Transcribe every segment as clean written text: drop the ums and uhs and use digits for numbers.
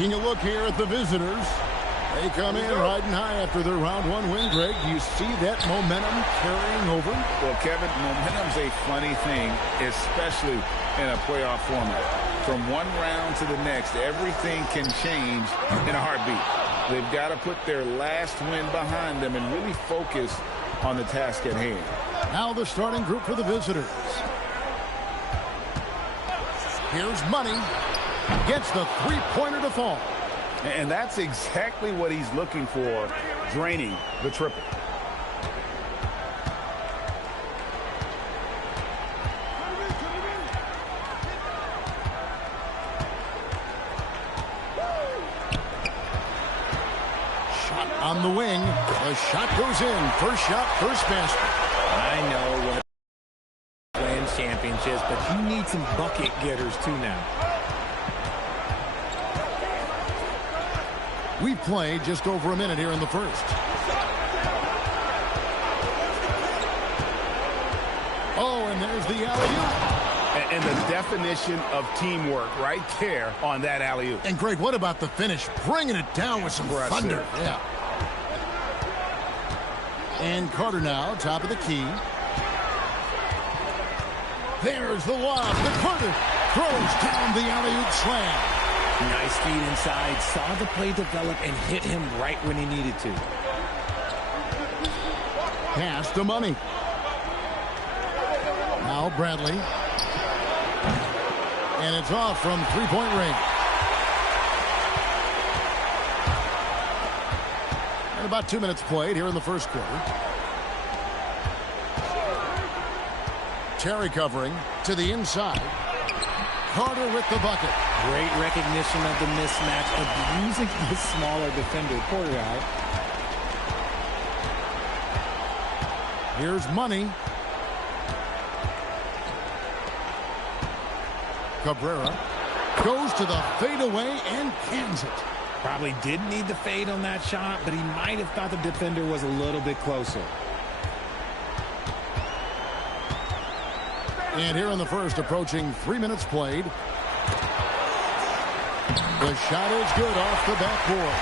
Taking a look here at the visitors. They come in riding high after their round one win, Greg. Do you see that momentum carrying over? Well, Kevin, momentum's a funny thing, especially in a playoff format. From one round to the next, everything can change in a heartbeat. They've got to put their last win behind them and really focus on the task at hand. Now the starting group for the visitors. Here's Money. Gets the three-pointer to fall. And that's exactly what he's looking for, draining the triple. Shot on the wing. The shot goes in. First shot, first basket. I know what wins championships, but you need some bucket getters too now. We've played just over a minute here in the first. Oh, and there's the alley-oop. And the definition of teamwork right there on that alley-oop. And, Greg, what about the finish? Bringing it down with some thunder. Yeah. And Carter now, top of the key. There's the lob. The Carter throws down the alley-oop slam. Nice feed inside, saw the play develop and hit him right when he needed to. Pass to Money. Now Bradley. And it's off from three-point range. And about 2 minutes played here in the first quarter. Terry covering to the inside. Carter with the bucket. Great recognition of the mismatch, abusing the smaller defender. Poor guy. Here's Money. Cabrera goes to the fadeaway and cans it. Probably didn't need the fade on that shot, but he might have thought the defender was a little bit closer. And here in the first, approaching 3 minutes played. The shot is good off the backboard.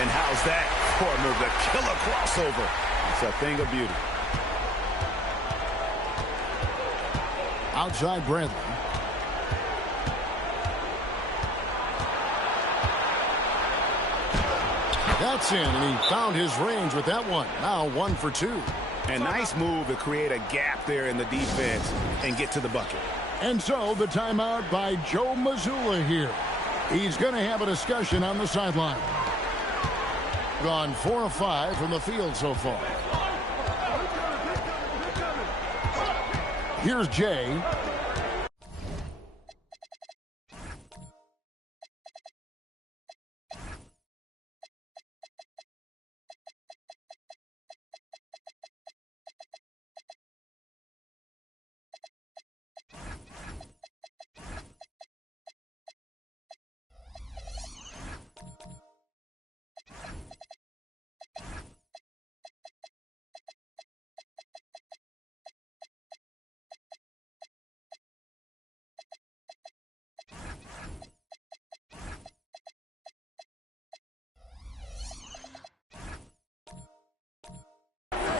And how's that corner, the killer crossover? It's a thing of beauty. Outside Bradley. That's in, and he found his range with that one. Now 1 for 2. A nice move to create a gap there in the defense and get to the bucket. And so the timeout by Joe Mazzulla here. He's going to have a discussion on the sideline. Gone 4 of 5 from the field so far. Here's Jay.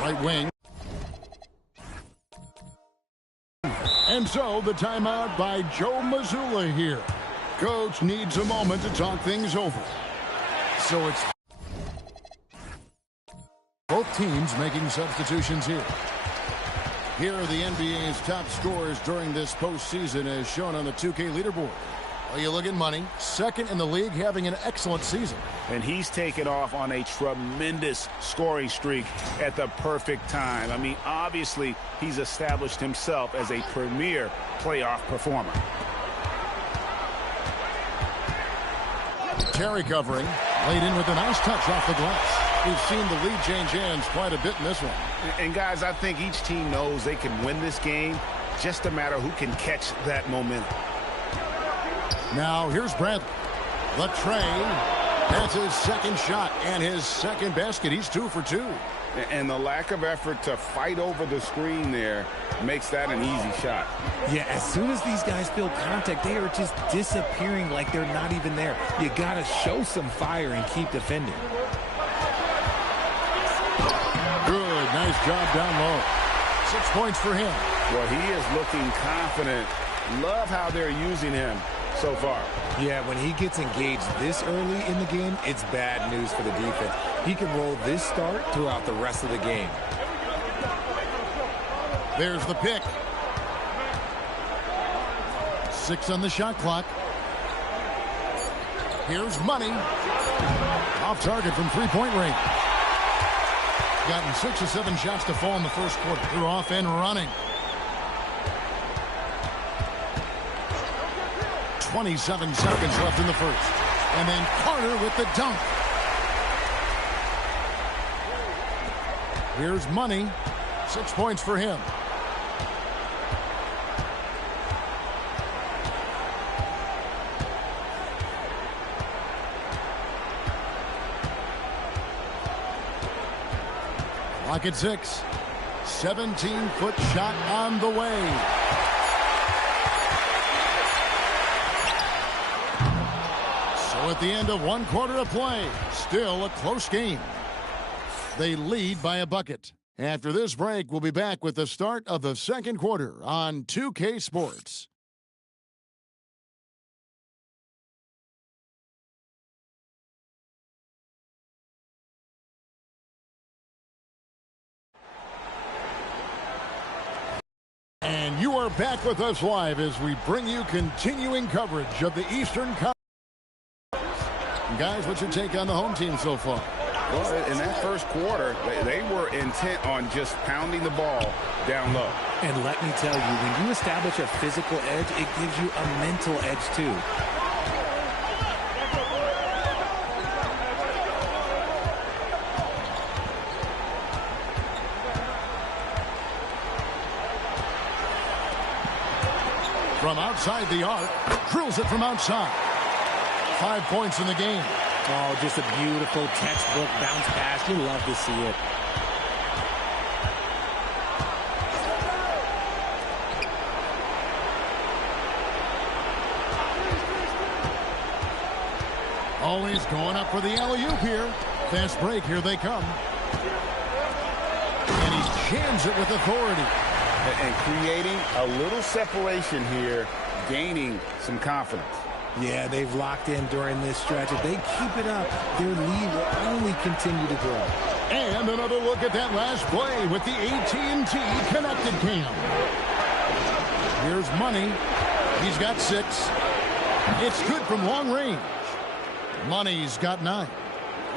Right wing. And so the timeout by Joe Mazzulla here. Coach needs a moment to talk things over. So it's both teams making substitutions here. Here are the NBA's top scorers during this postseason as shown on the 2K leaderboard. Well, you look at Money, second in the league, having an excellent season. And he's taken off on a tremendous scoring streak at the perfect time. I mean, obviously, he's established himself as a premier playoff performer. Terry covering, laid in with a nice touch off the glass. We've seen the lead change hands quite a bit in this one. And guys, I think each team knows they can win this game. Just a matter who can catch that momentum. Now here's Bradley. The tray. That's his second shot and his second basket. He's 2 for 2. And the lack of effort to fight over the screen there makes that an easy shot. Yeah, as soon as these guys feel contact, they are just disappearing like they're not even there. You got to show some fire and keep defending. Good, nice job down low. 6 points for him. Well, he is looking confident. Love how they're using him so far. Yeah, when he gets engaged this early in the game, it's bad news for the defense. He can roll this start throughout the rest of the game. There's the pick. 6 on the shot clock. Here's Money. Off target from three-point range. Gotten 6 or 7 shots to fall in the first quarter. They're off and running. 27 seconds left in the first. And then Carter with the dunk. Here's Money. 6 points for him. Clock at 6. 17-foot shot on the way. So at the end of 1 quarter of play, still a close game. They lead by a bucket. After this break, we'll be back with the start of the second quarter on 2K Sports. And you are back with us live as we bring you continuing coverage of the Eastern Conference. Guys, what's your take on the home team so far? Well, in that first quarter, they were intent on just pounding the ball down low. And let me tell you, when you establish a physical edge, it gives you a mental edge too. From outside the arc, drills it from outside. 5 points in the game. Oh, just a beautiful textbook bounce pass. You love to see it. Always going up for the alley-oop here. Fast break, here they come. And he jams it with authority. And creating a little separation here, gaining some confidence. Yeah, they've locked in during this stretch. If they keep it up, their lead will only continue to grow. And another look at that last play with the AT&T connected cam. Here's Money. He's got 6. It's good from long range. Money's got 9.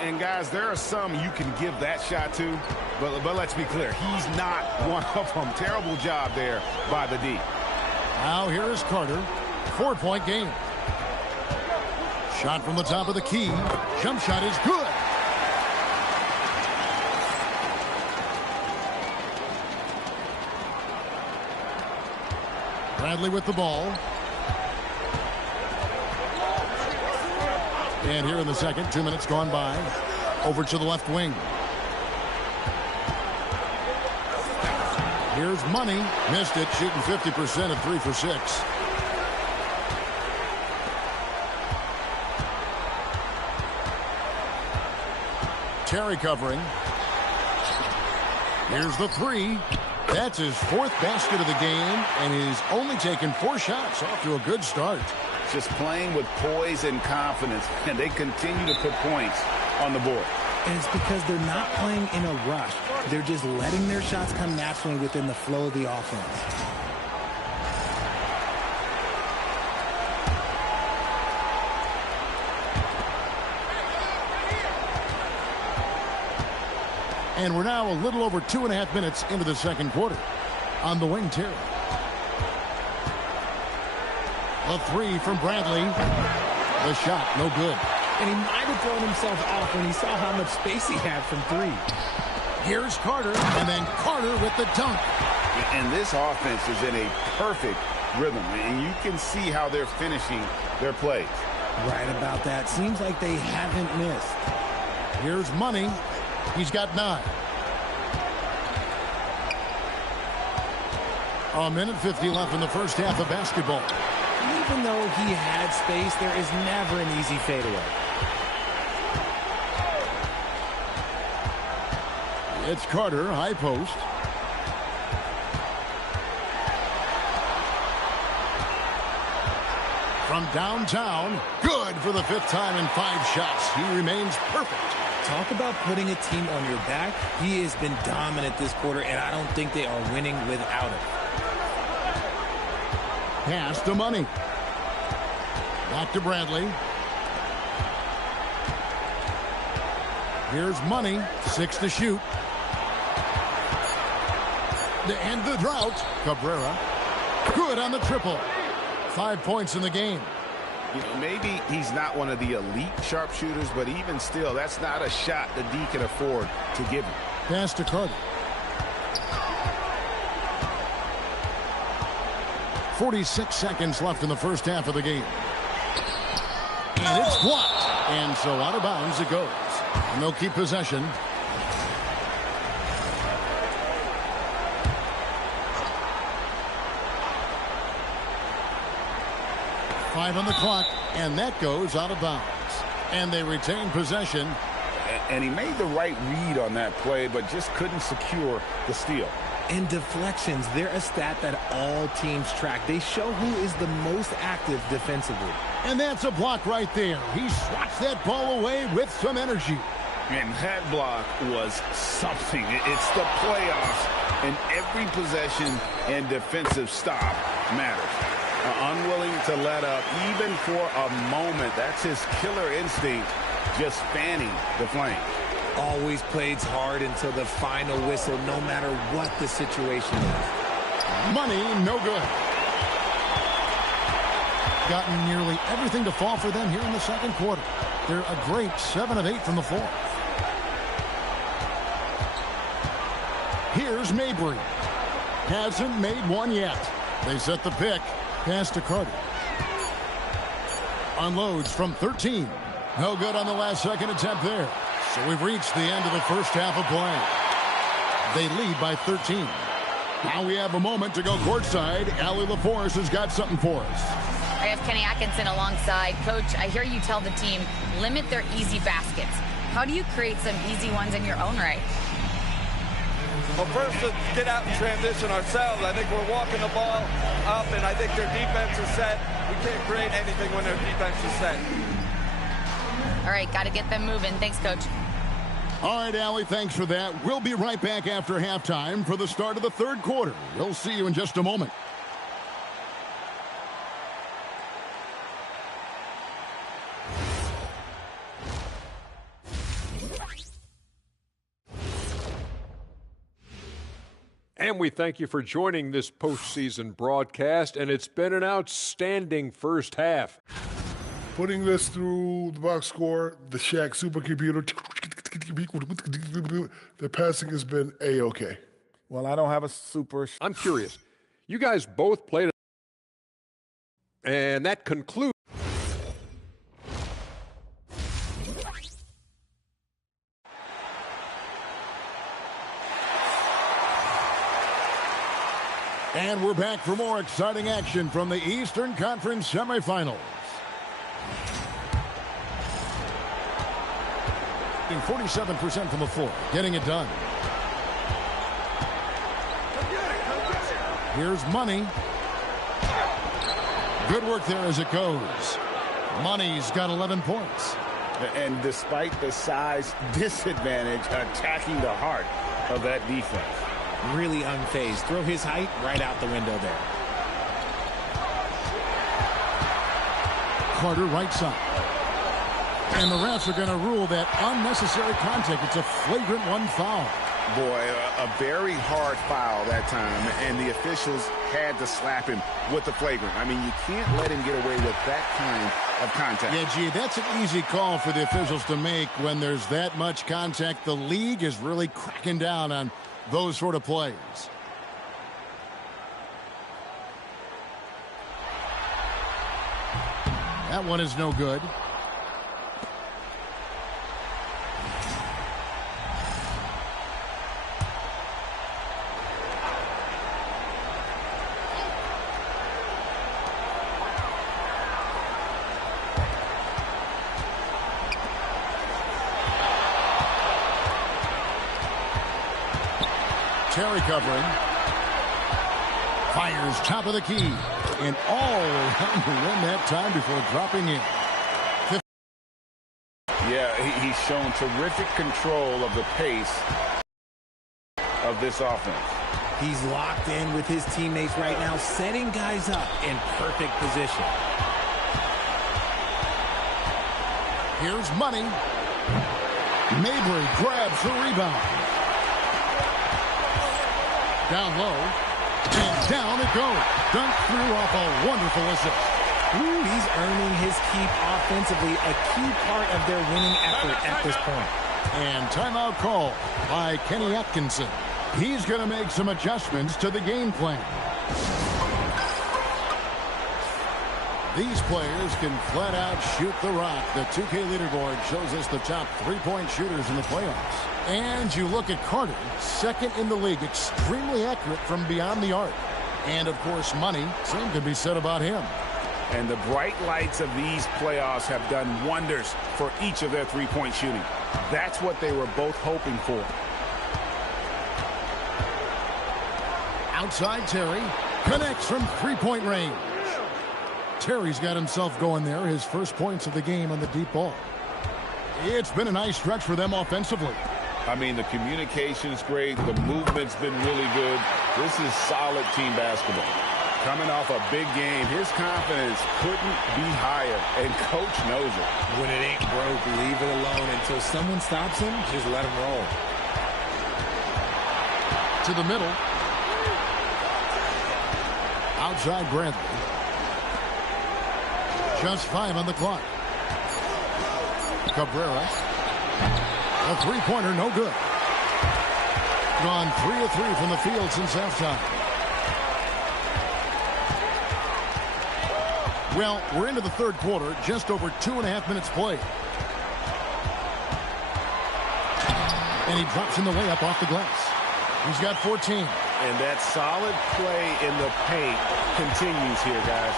And guys, there are some you can give that shot to, but let's be clear, he's not one of them. Terrible job there by the D. Now here is Carter. 4-point game. Shot from the top of the key. Jump shot is good. Bradley with the ball. And here in the second, 2 minutes gone by. Over to the left wing. Here's Money. Missed it, shooting 50% of 3 for 6. Terry covering. Here's the 3. That's his 4th basket of the game, and he's only taken 4 shots. Off to a good start. Just playing with poise and confidence, and they continue to put points on the board. And it's because they're not playing in a rush. They're just letting their shots come naturally within the flow of the offense. And we're now a little over 2.5 minutes into the second quarter. On the wing, Terry. The 3 from Bradley. The shot, no good. And he might have thrown himself off when he saw how much space he had from 3. Here's Carter, and then Carter with the dunk. And this offense is in a perfect rhythm, and you can see how they're finishing their plays. Right about that. Seems like they haven't missed. Here's Money. He's got 9. A minute 50 left in the first half of basketball. Even though he had space, there is never an easy fadeaway. It's Carter, high post. From downtown, good for the 5th time in 5 shots. He remains perfect. Talk about putting a team on your back. He has been dominant this quarter, and I don't think they are winning without him. Pass to Money. Back to Bradley. Here's Money. 6 to shoot. To end the drought, Cabrera. Good on the triple. 5 points in the game. You know, maybe he's not one of the elite sharpshooters, but even still, that's not a shot the D can afford to give him. Pass to Carter. 46 seconds left in the first half of the game. And it's blocked. And so out of bounds it goes. And they'll keep possession. Five on the clock, and that goes out of bounds. And they retain possession. And he made the right read on that play, but just couldn't secure the steal. And deflections, they're a stat that all teams track. They show who is the most active defensively. And that's a block right there. He swats that ball away with some energy. And that block was something. It's the playoffs, and every possession and defensive stop matters. Unwilling to let up even for a moment. That's his killer instinct, just fanning the flame. Always plays hard until the final whistle, no matter what the situation is. Money, no good. Gotten nearly everything to fall for them here in the second quarter. They're a great 7 of 8 from the floor. Here's Mabry. Hasn't made one yet. They set the pick. Pass to Carter. Unloads from 13. No good on the last second attempt there. So we've reached the end of the first half of play. They lead by 13. Now we have a moment to go courtside. Allie LaForce has got something for us. I have Kenny Atkinson alongside. Coach, I hear you tell the team, limit their easy baskets. How do you create some easy ones in your own right? Well, first, let's get out and transition ourselves. I think we're walking the ball up, and I think their defense is set. We can't create anything when their defense is set. All right, got to get them moving. Thanks, Coach. All right, Allie, thanks for that. We'll be right back after halftime for the start of the third quarter. We'll see you in just a moment. And we thank you for joining this postseason broadcast, and it's been an outstanding first half. Putting this through the box score, the Shaq supercomputer, the passing has been A-OK. Well, I don't have a super... I'm curious. You guys both played, and that concludes. And we're back for more exciting action from the Eastern Conference semifinals. 47% from the floor, getting it done. Here's Money. Good work there as it goes. Money's got 11 points. And despite the size disadvantage, attacking the heart of that defense. Really unfazed. Throw his height right out the window there. Carter right side. And the refs are going to rule that unnecessary contact. It's a flagrant one foul. Boy, a very hard foul that time, and the officials had to slap him with the flagrant. I mean, you can't let him get away with that kind of contact. Yeah, gee, that's an easy call for the officials to make when there's that much contact. The league is really cracking down on those sort of plays. That one is no good. Terry covering. Fires top of the key. And all around the rim that time before dropping in. Yeah, he's shown terrific control of the pace of this offense. He's locked in with his teammates right now, setting guys up in perfect position. Here's Money. Mabry grabs the rebound. Down low. And down it goes. Dunked through off a wonderful assist. Ooh, he's earning his keep offensively, a key part of their winning effort at this point. And timeout call by Kenny Atkinson. He's going to make some adjustments to the game plan. These players can flat out shoot the rock. The 2K leaderboard shows us the top three-point shooters in the playoffs. And you look at Carter, second in the league, extremely accurate from beyond the arc. And, of course, Money, same could be said about him. And the bright lights of these playoffs have done wonders for each of their three-point shooting. That's what they were both hoping for. Outside Terry, connects from three-point range. Terry's got himself going there, his first points of the game on the deep ball. It's been a nice stretch for them offensively. I mean, the communication's great. The movement's been really good. This is solid team basketball. Coming off a big game, his confidence couldn't be higher, and coach knows it. When it ain't broke, leave it alone until someone stops him. Just let him roll. To the middle. Outside Bradley. Just 5 on the clock. Cabrera. A three-pointer, no good. Gone 3 of 3 from the field since halftime. Well, we're into the third quarter, just over 2.5 minutes played. And he drops in the layup off the glass. He's got 14. And that solid play in the paint continues here, guys.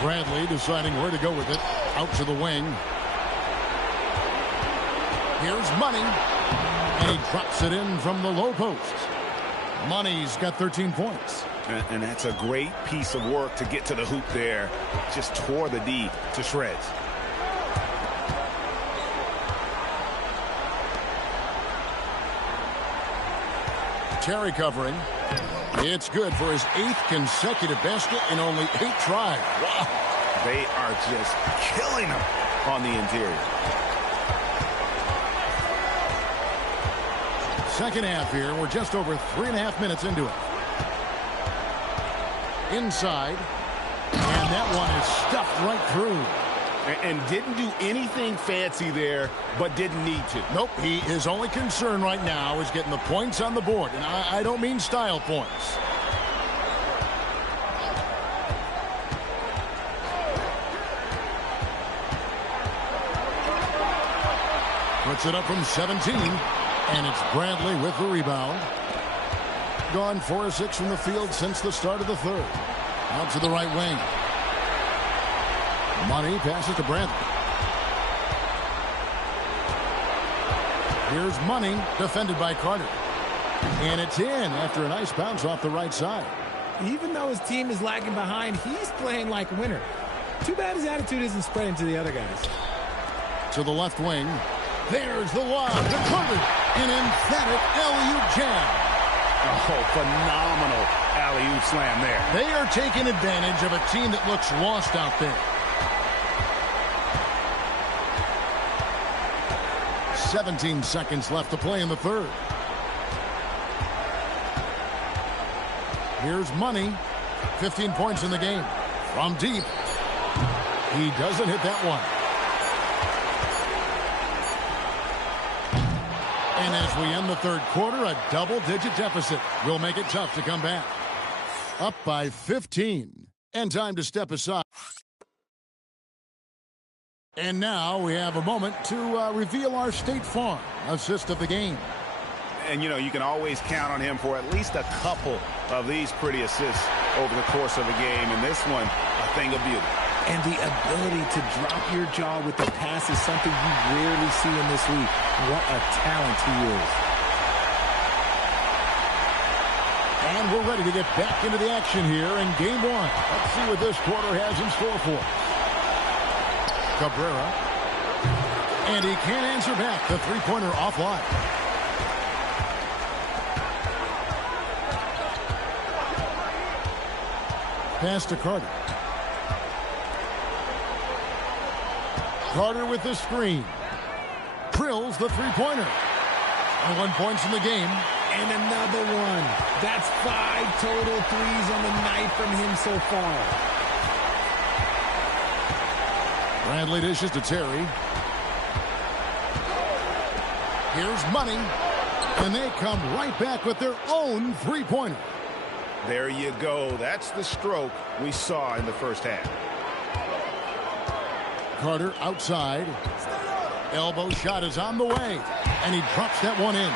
Bradley deciding where to go with it. Out to the wing. Here's Money. And he drops it in from the low post. Money's got 13 points. And that's a great piece of work to get to the hoop there. Just tore the D to shreds. Terry covering. It's good for his 8th consecutive basket in only 8 tries. Wow. They are just killing him on the interior. Second half here. We're just over 3.5 minutes into it. Inside. And that one is stuffed right through. And didn't do anything fancy there, but didn't need to. Nope. His only concern right now is getting the points on the board. And I don't mean style points. Puts it up from 17. And it's Bradley with the rebound. Gone 4 of 6 from the field since the start of the third. Out to the right wing. Money passes to Bradley. Here's Money, defended by Carter. And it's in after a nice bounce off the right side. Even though his team is lagging behind, he's playing like a winner. Too bad his attitude isn't spreading to the other guys. To the left wing. There's the lob to Carter. An emphatic alley-oop jam. Oh, phenomenal alley-oop slam there. They are taking advantage of a team that looks lost out there. 17 seconds left to play in the third. Here's Money. 15 points in the game. From deep. He doesn't hit that one. And as we end the third quarter, a double-digit deficit will make it tough to come back. Up by 15. And time to step aside. And now we have a moment to reveal our State Farm assist of the game. And, you know, you can always count on him for at least a couple of these pretty assists over the course of a game. And this one, a thing of beauty. And the ability to drop your jaw with the pass is something you rarely see in this league. What a talent he is. And we're ready to get back into the action here in game one. Let's see what this quarter has in store for us. Cabrera. And he can't answer back. The three-pointer offline. Pass to Carter. Carter with the screen. Drills the three-pointer. 21 points in the game. And another one. That's 5 total threes on the night from him so far. Bradley dishes to Terry. Here's Money. And they come right back with their own three-pointer. There you go. That's the stroke we saw in the first half. Carter outside. Elbow shot is on the way. And he drops that one in.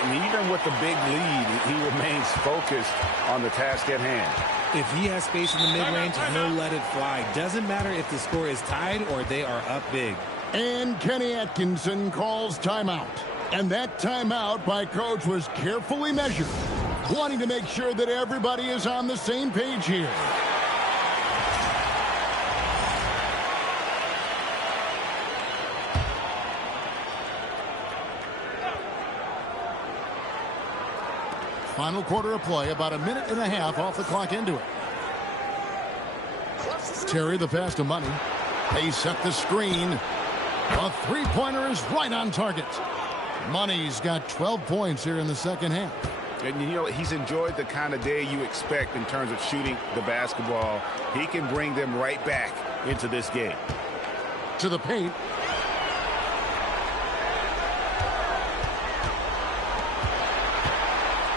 And even with the big lead, he remains focused on the task at hand. If he has space in the mid-range, he'll let it fly. Doesn't matter if the score is tied or they are up big. And Kenny Atkinson calls timeout. And that timeout by Coach was carefully measured, wanting to make sure that everybody is on the same page here. Final quarter of play, about a minute and a half off the clock into it. Terry the pass to Money. They set the screen. A three-pointer is right on target. Money's got 12 points here in the second half. And, you know, he's enjoyed the kind of day you expect in terms of shooting the basketball. He can bring them right back into this game. To the paint.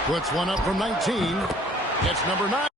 Puts one up from 19. Gets number 9.